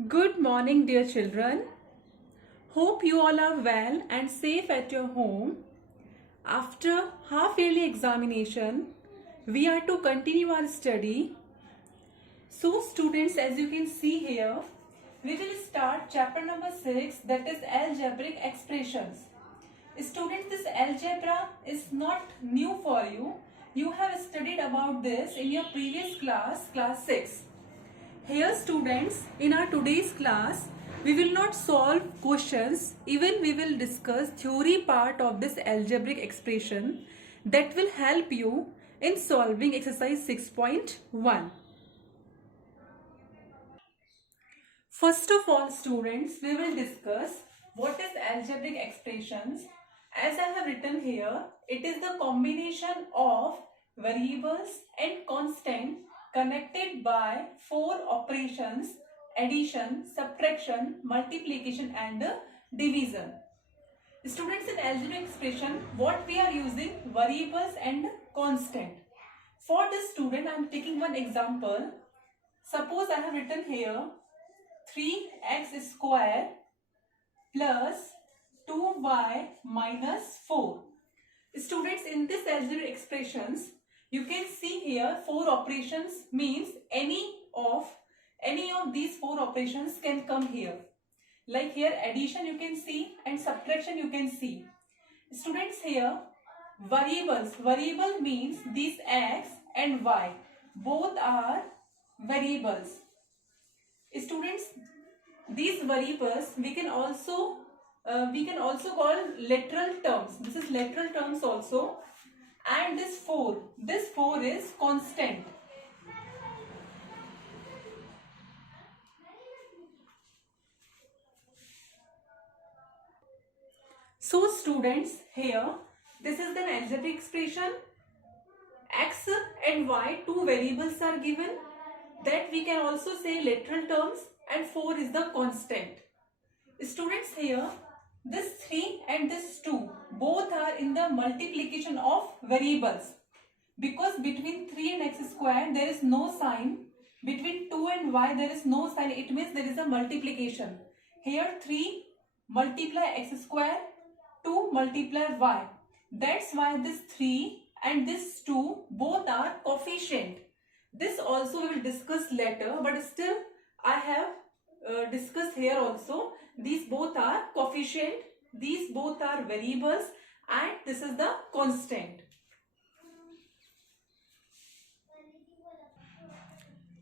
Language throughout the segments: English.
Good morning, dear children. Hope you all are well and safe at your home. After half-yearly examination, we are to continue our study. So, students, as you can see here, we will start chapter number 6, that is algebraic expressions. Students, this algebra is not new for you. You have studied about this in your previous class, class 6. Here students, in our today's class, we will not solve questions, even we will discuss theory part of this algebraic expression that will help you in solving exercise 6.1. First of all students, we will discuss what is algebraic expressions. As I have written here, it is the combination of variables and constant connected by four operations: addition, subtraction, multiplication and division. Students, in algebraic expression, what we are using? Variables and constant. For this student, I am taking one example. Suppose I have written here 3x square plus 2y minus 4. Students, in this algebraic expressions, you can see here four operations, means any of these four operations can come here. Like here addition you can see and subtraction you can see. Students, here variables, variable means these x and y, both are variables. Students, these variables we can also call literal terms. This is literal terms also. And this 4 is constant. So students, here this is the algebraic expression. X and y, two variables are given, that we can also say literal terms, and 4 is the constant. Students, here this 3 and this 2 both are in the multiplication of variables, because between 3 and x square there is no sign, between 2 and y there is no sign, it means there is a multiplication. Here 3 multiply x square, 2 multiply y, that's why this 3 and this 2 both are coefficient. This also we will discuss later, but still I have discussed here also. These both are coefficient, these both are variables, and this is the constant.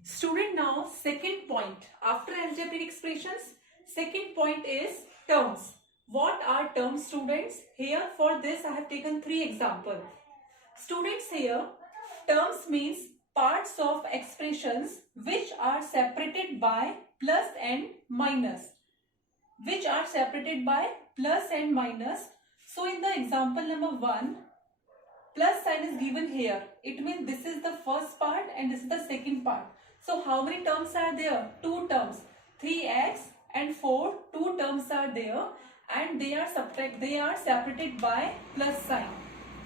Student, now second point after algebraic expressions, second point is terms. What are terms, students? Here for this I have taken three examples. Students, here terms means parts of expressions which are separated by plus and minus, which are separated by plus and minus. So in the example number 1, plus sign is given here, it means this is the first part and this is the second part. So how many terms are there? Two terms, 3x and 4, two terms are there, and they are separated by plus sign.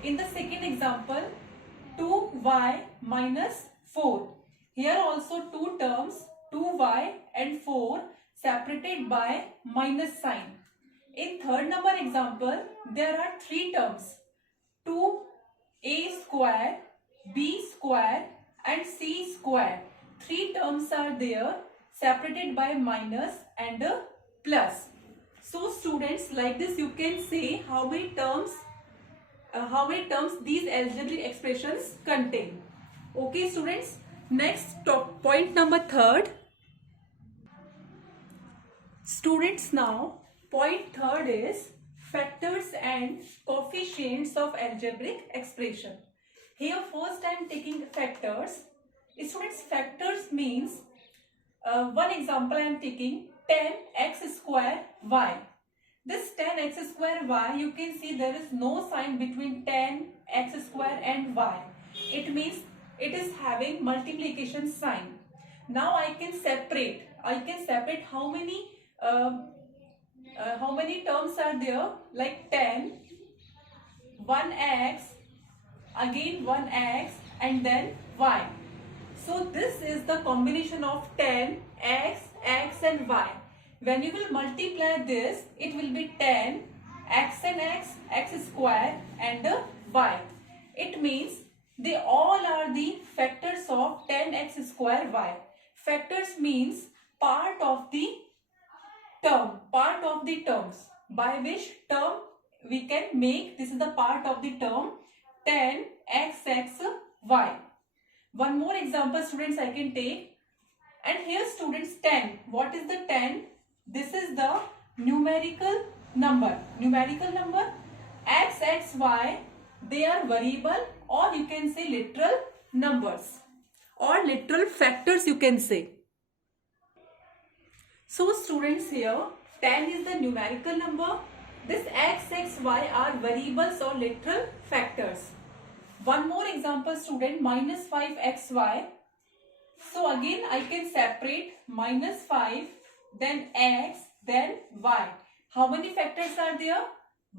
In the second example, 2y minus 4, here also two terms, 2y and 4, separated by minus sign. In third number example, there are three terms, 2a square, b square and c square. Three terms are there, separated by minus and plus. So students, like this you can say how many terms these algebraic expressions contain. Okay students, next point number 3rd. Students, now point 3rd is factors and coefficients of algebraic expression. Here first I am taking factors. Students, factors means one example I am taking 10x square y. This 10x square y, you can see there is no sign between 10x square and y. It means it is having multiplication sign. Now I can separate how many terms are there, like 10, 1x, again 1x and then y. So this is the combination of 10, x, x and y. When you will multiply this, it will be 10 x and x square and y. It means they all are the factors of 10x square y. Factors means part of the terms, by which term we can make, this is the part of the term 10x y. One more example, students, I can take. And here, students, 10. What is the 10? This is the numerical number. X, y, they are variable, or you can say literal numbers, or literal factors you can say. So students, here 10 is the numerical number. This x, y are variables or literal factors. One more example, student, minus 5xy. So again I can separate minus 5, then x, then y. How many factors are there?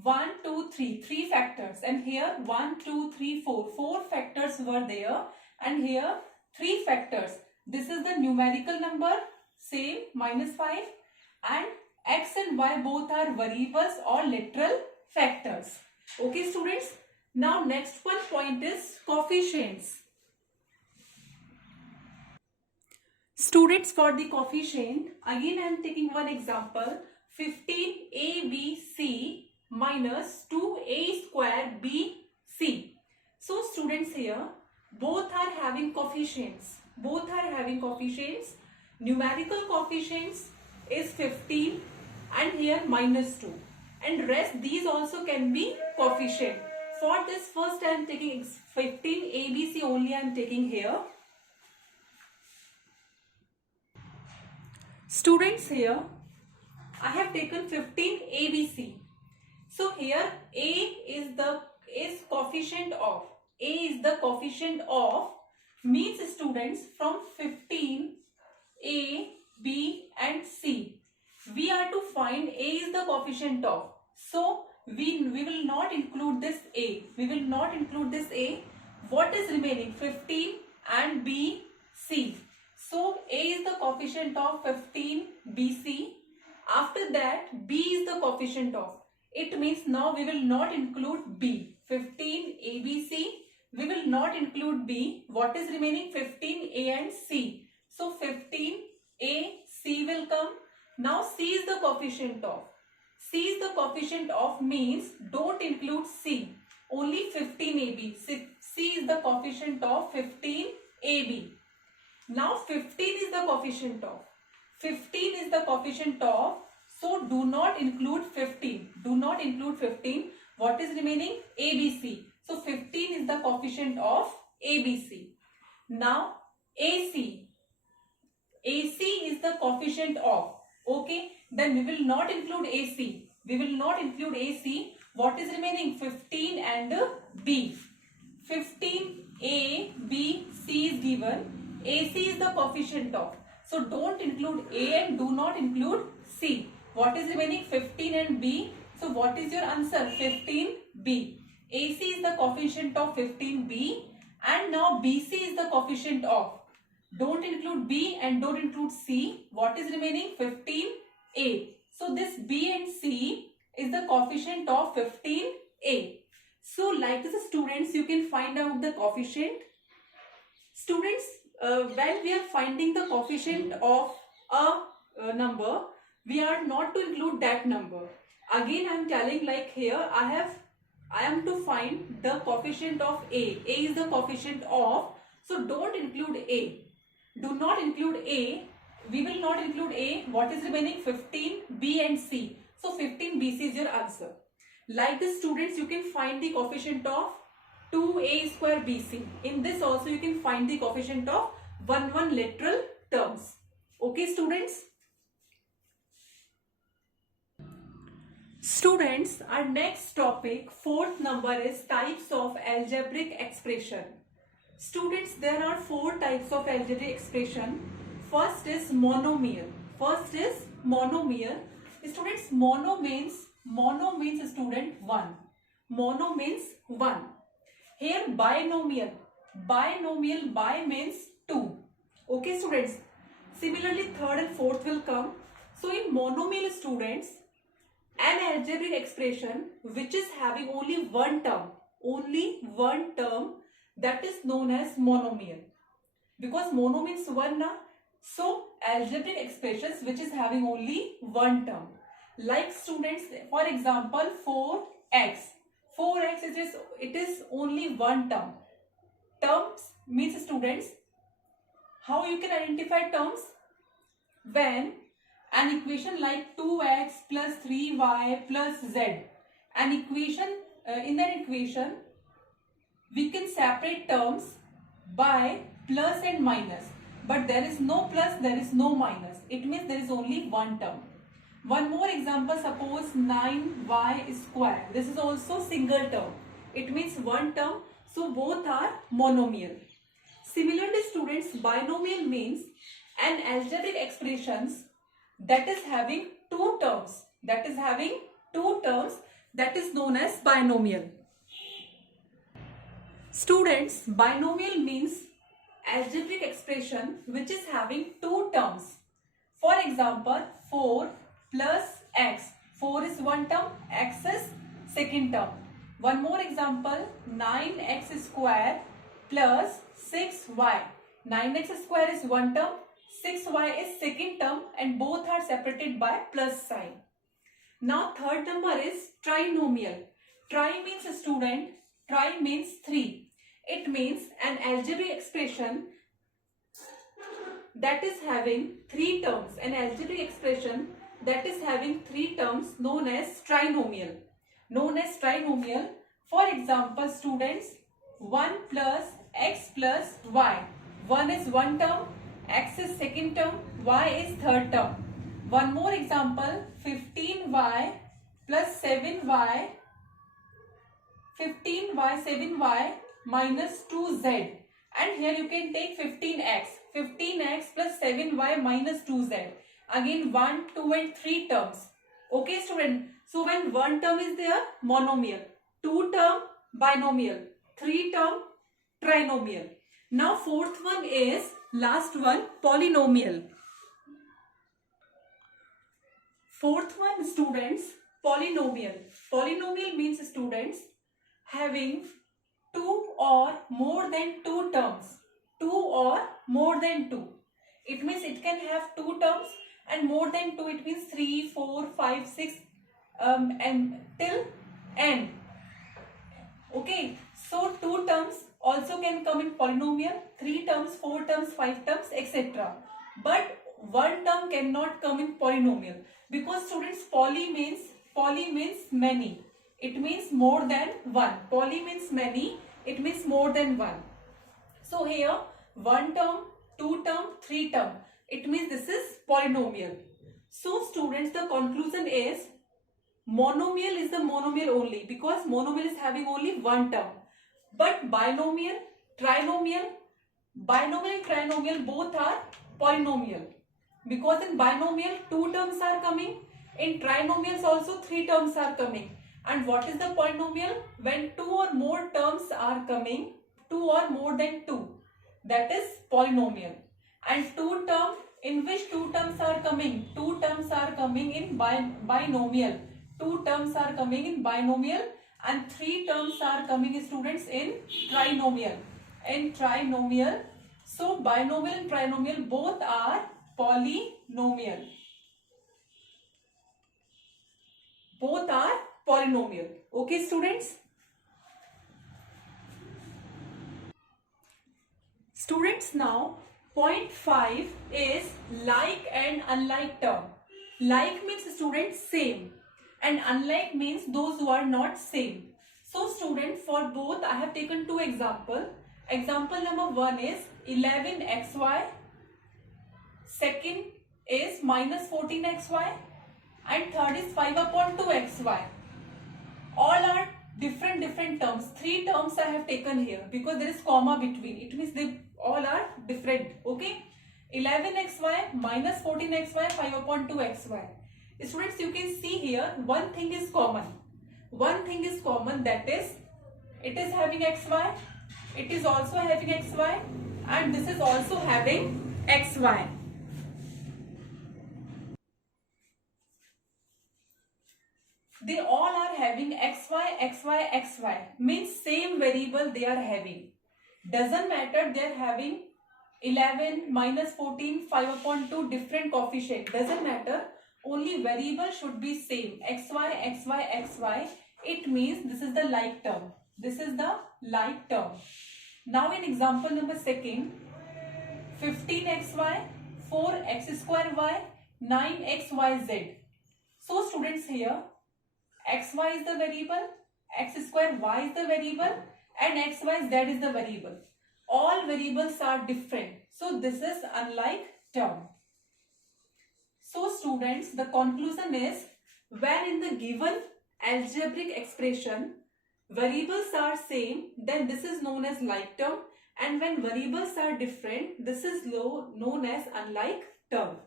1, 2, 3. 3 factors. And here 1, 2, 3, 4. 4 factors were there. And here 3 factors. This is the numerical number, same, minus 5. And x and y both are variables or literal factors. Okay, students. Now next one point is coefficients. Students, for the coefficient, again I am taking one example, 15abc minus 2a square bc. So students, here both are having coefficients. Numerical coefficients is 15 and here minus 2. And rest these also can be coefficient. For this first I am taking 15abc only I am taking here. Students, here I have taken 15abc. So here a is coefficient of means, students, from 15 a, b and c. We are to find a is the coefficient of. So we will not include this a. What is remaining? 15 and b, c. So a is the coefficient of 15 bc. After that b is the coefficient of. It means now we will not include b. 15 abc. We will not include b. What is remaining? 15 a and c. So 15 a, c will come. Now c is the coefficient of. C is the coefficient of means don't include c. Only 15 ab. C is the coefficient of 15 ab. Now 15 is the coefficient of. So do not include 15. What is remaining? ABC. So 15 is the coefficient of ABC. Now AC. AC is the coefficient of. Okay. Then we will not include AC. What is remaining? 15 and B. 15 A, B, C is given. AC is the coefficient of. So don't include A and do not include C. What is remaining? 15 and B. So what is your answer? 15B. AC is the coefficient of 15B. And now BC is the coefficient of. Don't include B and don't include C. What is remaining? 15A. So this B and C is the coefficient of 15A. So like this, students, you can find out the coefficient. Students, when we are finding the coefficient of a number, we are not to include that number. Again, I am telling, like here, I am to find the coefficient of A. A is the coefficient of. So don't include A. Do not include A. We will not include A. What is remaining? 15 B and C. So 15 BC is your answer. Like this, students, you can find the coefficient of 2A square BC. In this also you can find the coefficient of 1 literal terms. Okay, students? Students, our next topic, fourth number, is types of algebraic expression. Students, there are 4 types of algebraic expression. First is monomial. Students, mono means student 1. Mono means 1. Here binomial. Bi means 2. Okay, students. Similarly, third and fourth will come. So in monomial students, an algebraic expression which is having only one term, that is known as monomial. Because mono means one na, so algebraic expressions which is having only one term. Like students, for example, 4x. 4x it is only one term. Terms means students, how you can identify terms? When an equation like 2x plus 3y plus z, an equation, in that equation we can separate terms by plus and minus, but there is no plus, there is no minus. It means there is only one term. One more example, suppose 9y square. This is also single term. It means one term, so both are monomial. Similarly, students, binomial means an algebraic expressions that is having two terms. That is known as binomial. Students, binomial means algebraic expression which is having two terms. For example, 4 plus x. 4 is one term, x is second term. One more example, 9x square plus 6y. 9x square is one term, 6y is second term, and both are separated by plus sign. Now third number is trinomial. Tri means 3. It means an algebraic expression that is having three terms. An algebraic expression that is having three terms known as trinomial. For example, students, 1 plus x plus y. 1 is one term, x is second term, y is third term. One more example, 15y plus 7y. 7y minus 2z, and here you can take 15x plus 7y minus 2z. Again 1, 2 and 3 terms. Okay student, so when one term is there, monomial, 2 term, binomial, 3 term, trinomial. Now fourth one is, last one, polynomial. Fourth one, students, polynomial. Polynomial means students having two or more than two terms. It means it can have two terms, and more than two, it means 3, 4, 5, 6 and till n. Okay, so two terms also can come in polynomial, 3 terms, 4 terms, 5 terms, etc. But one term cannot come in polynomial, because students, poly means many. It means more than one. Poly means many. It means more than one. So here, one term, two term, three term. It means this is polynomial. So students, the conclusion is monomial is the monomial only, because monomial is having only one term. But binomial, trinomial, binomial and trinomial both are polynomial. Because in binomial, two terms are coming. In trinomials also, three terms are coming. And what is the polynomial? When two or more terms are coming, two or more than two, that is polynomial. And two term, in which two terms are coming? Two terms are coming in binomial. Two terms are coming in binomial, and three terms are coming, students, in trinomial. So binomial and trinomial both are polynomial. Both are polynomial. Okay students? Students, now point 5 is like and unlike term. Like means students same, and unlike means those who are not same. So students, for both I have taken two examples. Example number 1 is 11xy, second is minus 14xy, and third is 5 upon 2xy. All are different terms. Three terms I have taken here because there is comma between. It means they all are different. Okay, 11xy minus 14xy, 5 upon 2xy. Students, you can see here one thing is common. That is, it is having xy, it is also having xy, and this is also having xy. they all are having xy, xy, xy, means same variable they are having. Doesn't matter they are having 11, minus 14, 5 upon 2 different coefficient. Doesn't matter. Only variable should be same. xy, xy, xy. It means this is the like term. This is the like term. Now in example number second, 15xy, 4x square y, 9xyz. So students here, xy is the variable, x square y is the variable, and xyz is the variable. All variables are different. So this is unlike term. So students, the conclusion is, when in the given algebraic expression variables are same, then this is known as like term, and when variables are different, this is known as unlike term.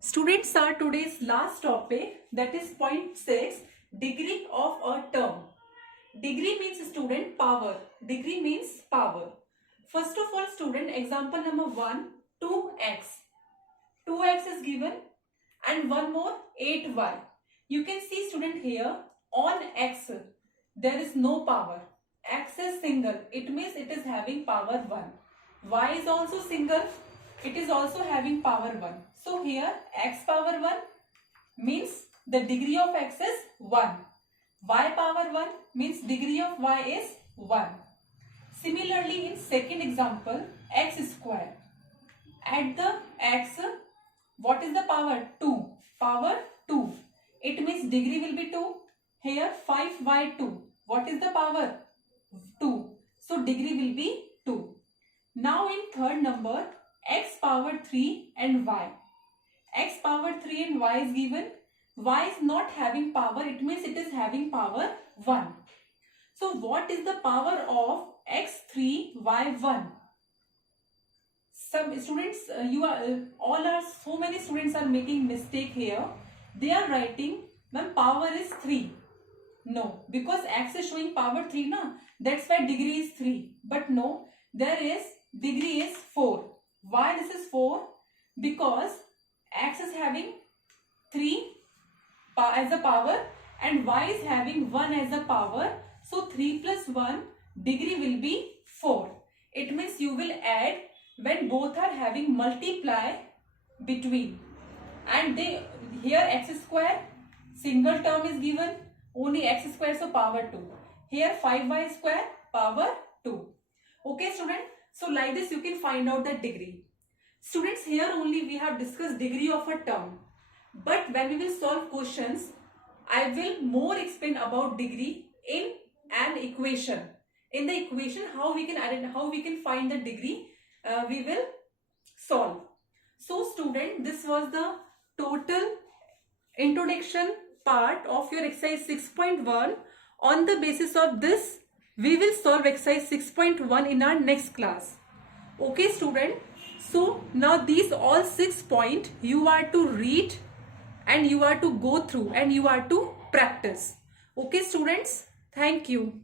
Students, are today's last topic, that is point 6, degree of a term. Degree means student power. Degree means power. First of all student, example number 1, 2x. 2x is given and one more 8y. You can see student here on x there is no power. X is single. It means it is having power 1. Y is also single. It is also having power 1. So here x power 1 means the degree of x is 1. Y power 1 means degree of y is 1. Similarly, in second example, x square. At the x, what is the power? 2. Power 2. It means degree will be 2. Here 5y2. What is the power? 2. So degree will be 2. Now in third number, x power 3 and y. X power 3 and y is given. Y is not having power, it means it is having power 1. So what is the power of x3, y1? Some students, so many students are making mistake here. They are writing, ma'am, power is 3. No, because x is showing power 3, na? That's why degree is 3. But no, there is degree is 4. Why this is 4? Because x is having 3 as a power and y is having 1 as a power. So 3 plus 1 degree will be 4. It means you will add when both are having multiply between. And here x square single term is given, only x square, so power 2. Here 5y square power 2. Okay student, so like this you can find out the degree. Students, here only we have discussed degree of a term. But when we will solve questions, I will more explain about degree in an equation. In the equation, how we can find the degree, we will solve. So student, this was the total introduction part of your exercise 6.1. On the basis of this, we will solve exercise 6.1 in our next class. Okay student, so now these all 6 points you are to read and you are to go through and you are to practice. Okay students, thank you.